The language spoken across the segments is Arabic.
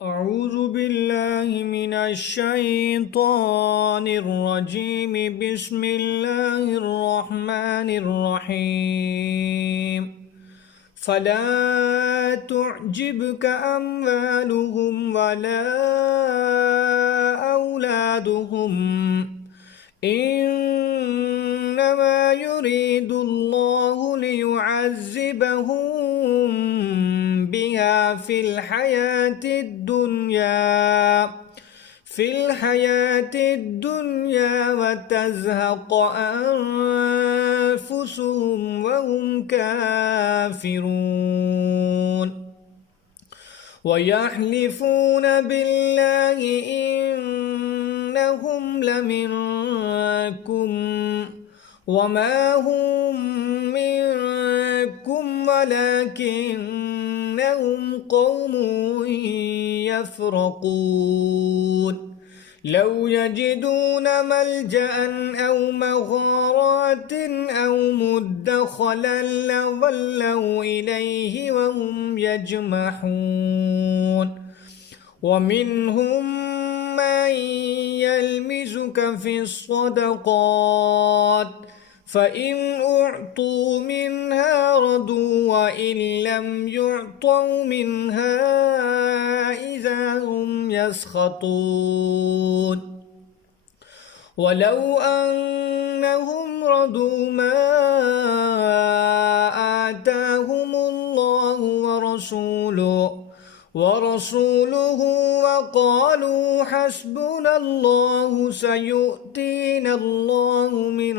أعوذ بالله من الشيطان الرجيم. بسم الله الرحمن الرحيم. فلا تعجبك أموالهم ولا أولادهم، إنما يريد الله ليعذبهم بها في الحياة الدنيا وتزهق أنفسهم وهم كافرون. ويحلفون بالله إنهم لمنكم وما هم منكم ولكنهم قوم يفرقون. لو يجدون ملجأ أو مغارات أو مدخلا لولوا إليه وهم يجمحون. ومنهم من يلمزك في الصدقات فإن أعطوا منها رضوا وإن لم يعطوا منها إذا هم يسخطون. ولو أنهم رضوا ما آتاهم الله ورسوله وقالوا حسبنا الله سيؤتينا الله من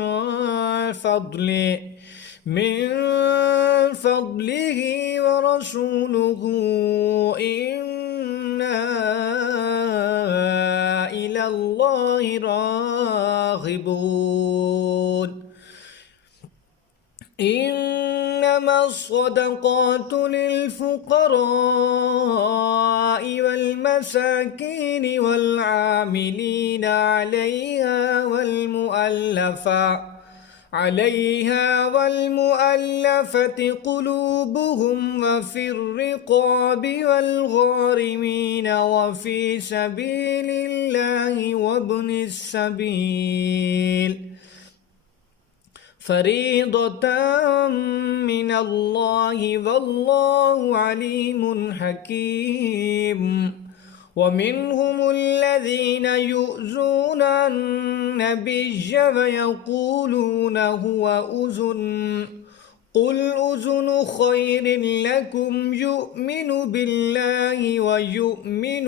فضله ورسوله إنا إلى الله راغبون. إنما الصدقات للفقراء والمساكين والعاملين عليها والمؤلفة قلوبهم وفي الرقاب والغارمين وفي سبيل الله وابن السبيل فريضة من الله والله عليم حكيم. ومنهم الذين يؤذون النبي ويقولون هو أذن قل أذن خير لكم يؤمن بالله ويؤمن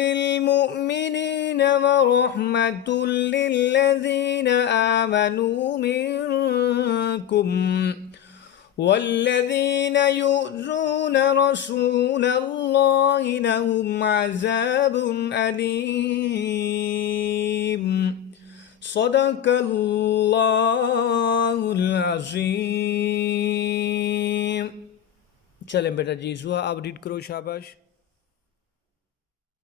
للمؤمنين ورحمة للذين آمنوا منكم. والذين يؤذون رسول الله لهم عذاب أليم. صدق الله العظيم. चलें बेटा जी, सुहा आप रीड करो, शाबाश।